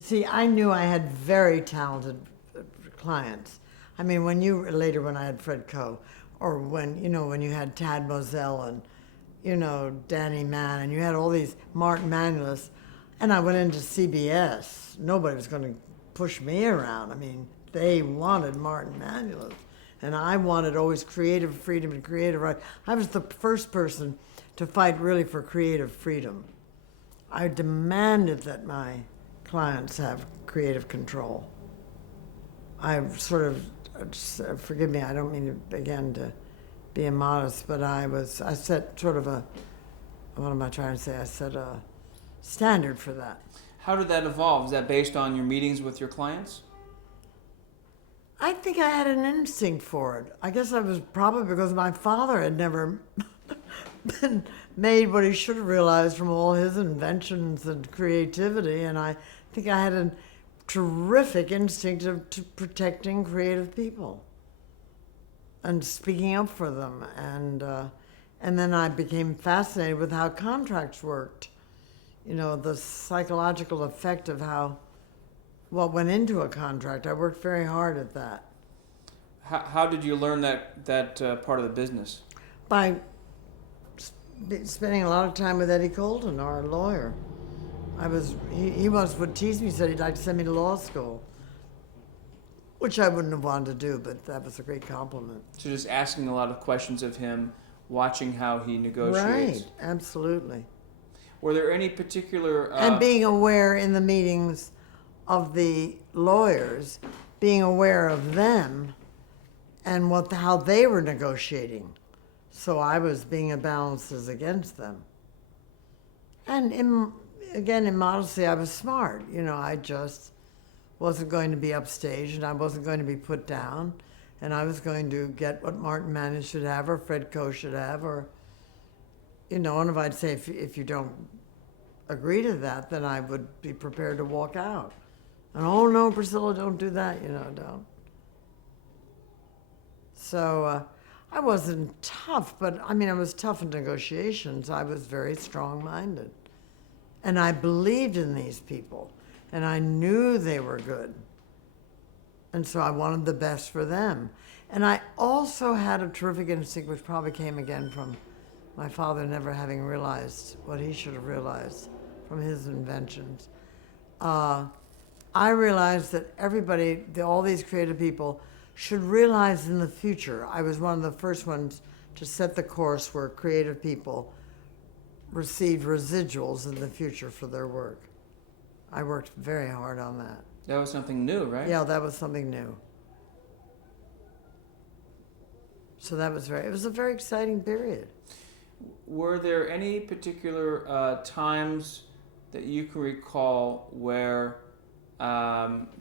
See, I knew I had very talented clients. I mean, when I had Fred Coe, or when you had Tad Moselle and, Danny Mann, and you had all these Martin Manulis, and I went into CBS. Nobody was going to push me around. I mean, they wanted Martin Manulis, and I wanted always creative freedom and creative right. I was the first person to fight really for creative freedom. I demanded that my clients have creative control. I sort of, forgive me, I don't mean to, again, to be immodest, but I set sort of what am I trying to say? I set a standard for that. How did that evolve? Is that based on your meetings with your clients? I think I had an instinct for it. I guess I was probably because my father had never been made what he should have realized from all his inventions and creativity, and I think I had a terrific instinct to protecting creative people and speaking up for them, and then I became fascinated with how contracts worked. The psychological effect of what went into a contract. I worked very hard at that. How did you learn that part of the business? By spending a lot of time with Eddie Colton, our lawyer. He once would tease me, said he'd like to send me to law school, which I wouldn't have wanted to do, but that was a great compliment. So just asking a lot of questions of him, watching how he negotiates. Right, absolutely. Were there any particular... And being aware in the meetings of the lawyers, being aware of them and how they were negotiating. So I was being balanced as against them. And in modesty, I was smart. I just wasn't going to be upstaged, and I wasn't going to be put down, and I was going to get what Martin Manning should have, or Fred Coe should have, or, and if I'd say, if you don't agree to that, then I would be prepared to walk out. And, oh, no, Priscilla, don't do that, don't. So I wasn't tough, but, I was tough in negotiations. I was very strong-minded. And I believed in these people, and I knew they were good. And so I wanted the best for them. And I also had a terrific instinct, which probably came again from my father never having realized what he should have realized from his inventions. I realized that everybody, all these creative people, should realize in the future. I was one of the first ones to set the course where creative people received residuals in the future for their work. I worked very hard on that. That was something new, right? Yeah, that was something new. So it was a very exciting period. Were there any particular times that you can recall where,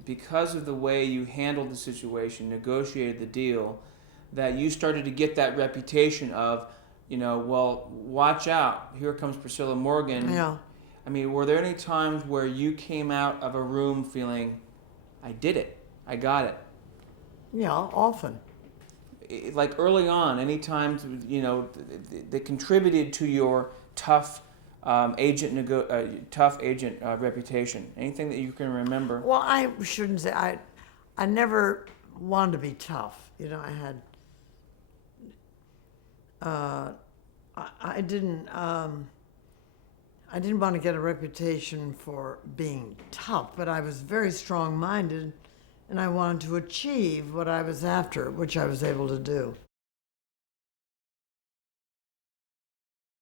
because of the way you handled the situation, negotiated the deal, that you started to get that reputation of, well, watch out, here comes Priscilla Morgan. Yeah. Were there any times where you came out of a room feeling, I did it, I got it? Yeah, often. Like early on, any times, that contributed to your tough agent reputation? Anything that you can remember? Well, I shouldn't say, I never wanted to be tough. I didn't want to get a reputation for being tough, but I was very strong-minded, and I wanted to achieve what I was after, which I was able to do.